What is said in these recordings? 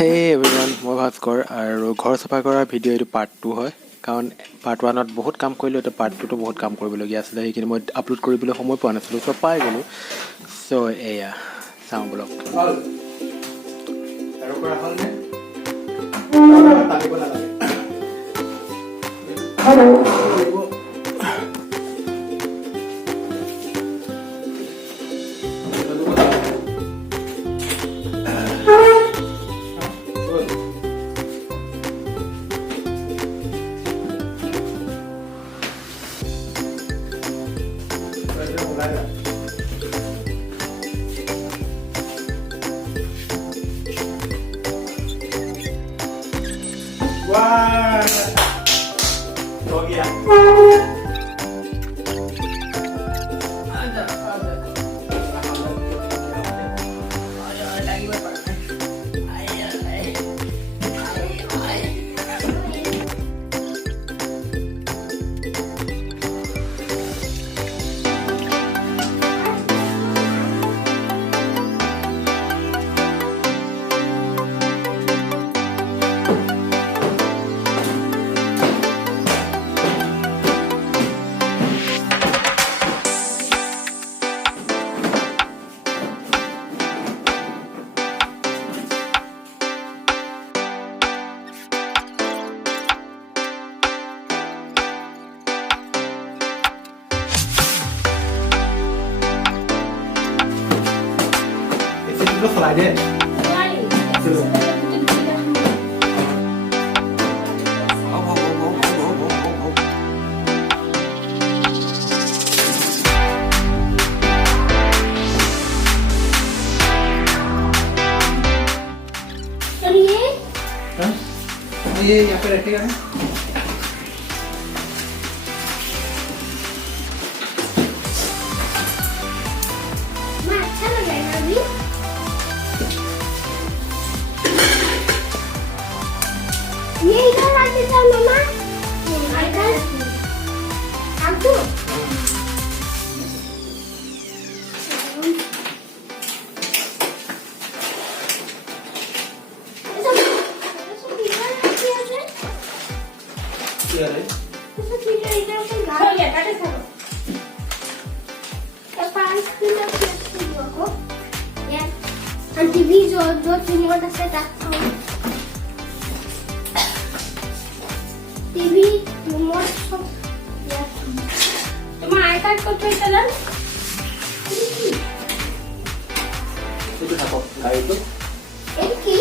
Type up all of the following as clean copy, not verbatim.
Hey everyone, মই ভাস্কৰ আৰু ঘৰ চাফা কৰা ভিডিঅ' এইটো পাৰ্ট 2 হয় কাৰণ পাৰ্ট 1ত বহুত কাম কৰিলোঁ তো পাৰ্ট 2টো বহুত কাম কৰিবলগীয়া আছিলে সেইখিনি মই আপলোড কৰিবলৈ সময় পোৱা নাছিলোঁ সব পাই গ'লোঁ সো এয়া চাওঁ ব্লগ হল আৰু কৰা হল নে তালিব নালাগে হেল্ল Wah, हो गया। Itu selai deh. ये यहाँ पे रखेगा ना अच्छा लगेगा अभी ये इधर आके जाओ मामा इधर आप तो क्या है तो ठीक है इधर से गाड़ी हो गया काटे सरो तो 5 किलो के को या आंटी भी जो रिमोट से रखा टीवी रिमोट सब या तुम्हारा आई कार्ड को ट्राई करना itu apa kayak itu एक की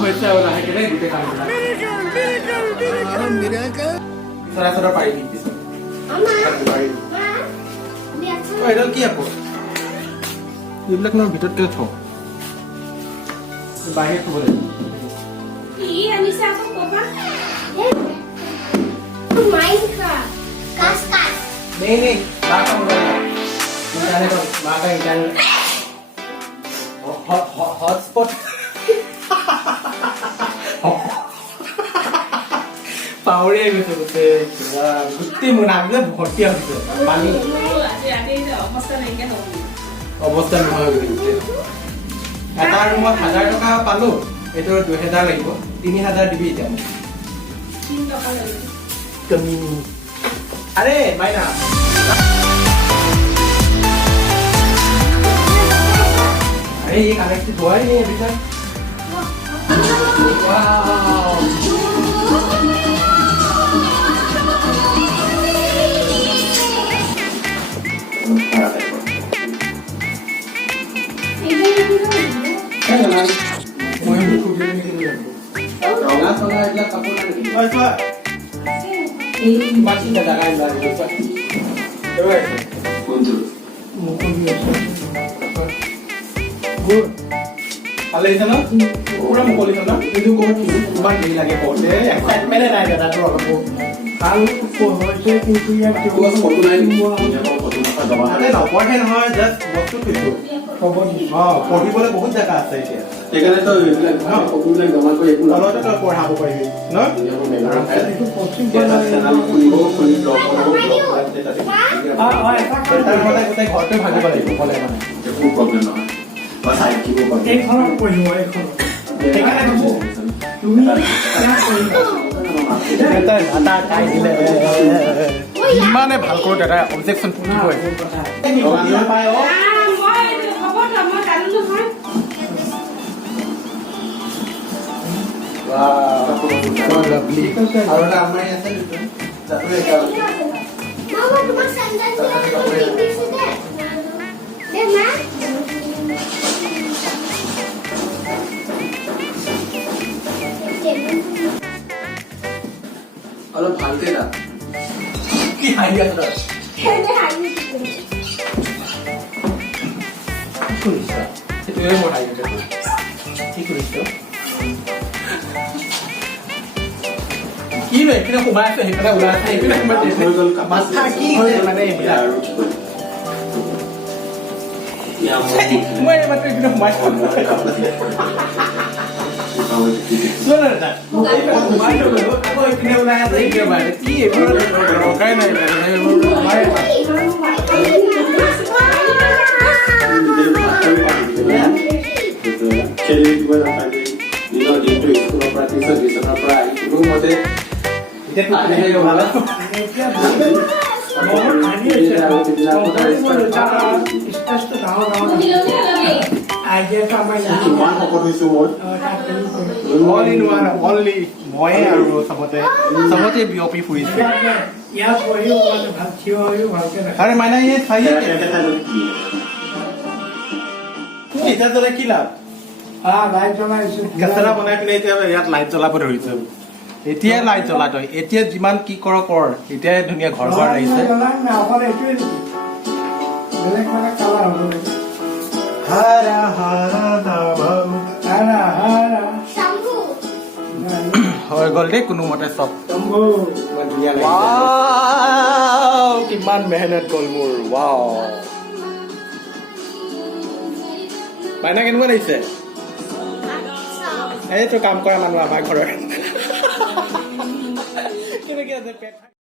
वैसे वाला है कि नहीं गुटे काम वाला मेरा का सारा सारा पाई दी अम्मा पाई ये अच्छा ओए इधर কি আপো এইবিলাক ন ভিতৰতে থ বাহিৰত থব লাগিব কি আমি সাকো কোপা माइनक्राफ्ट कास कास नहीं माँ का मोबाइल इंटरनेट माँ का इंटरनेट हॉटस्पॉट पावरे में तो कुछ गुत्ती मुनाफे भर्ती आ गए पानी অৱস্থা নোহোৱা হৈ গৈছে এটা ৰুমত 1000 টকা পালো এটো 2000 লাগিব 3000 দিবি এতিয়া 3 টকা লাগিব कमी अरे मायना अरे ये कनेक्टेड हुआ ही नहीं अभी तक wow ini masih ada lain lagi Pak. Terus. Untuk. Gur. Kalau itu na, kurang mukul itu na, itu kau cuma dia lagi kau deh, excitement ada ada terlalu. ভাল হৈছে কিন্তু ইয়াত ফটো নাই নপঢ়ে নহয় জাষ্ট বস্তু থৈছোঁ পঢ়িবলৈ বহুত জেগা আছে এতিয়া সেইকাৰণে তই এইবিলাক ফটোবিলাক জমা কৰি একো তলতে তই পঢ়াব পাৰিবি ন গোটেই ঘৰটো ভাগিব লাগিব ক'লে মানে একো প্ৰব্লেম নহয় এইখনত পঢ়িব এইখনত সেইকাৰণে তুমি ইমানে ভাল কৰোঁ দাদা অবজেকশ্যন থাকিবই অলপ ভালকে না কি হাঁহি আছে সেইটোৱে মোৰ হাঁহি আছে কি কৰিছ কি এইপিনে সোমাই আছে সেইপিনে ওলাই আছে এইপিনে মাথা কি মানে মই মাত্ৰ এইপিনে সোমাই চবতে বিয়পি ফুৰিছে আৰে মানে এতিয়া কি লাভ গেছেৰা বনাই পিনে এতিয়া ইয়াত লাইট জ্বলাব ধৰিছে এতিয়াই লাইট জ্বলা তই এতিয়া যিমান কি কৰ এতিয়াই ধুনীয়া ঘৰ ঘৰ আহিছে হাৰা হাৰা হৈ গ'ল দেই কোনোমতে চব কিমান মেহনত গ'ল মোৰ ৱাও মাইনা কেনেকুৱা লাগিছে এইটো কাম কৰা মানুহ আমাৰ ঘৰৰ কেনেকৈ আছে পেট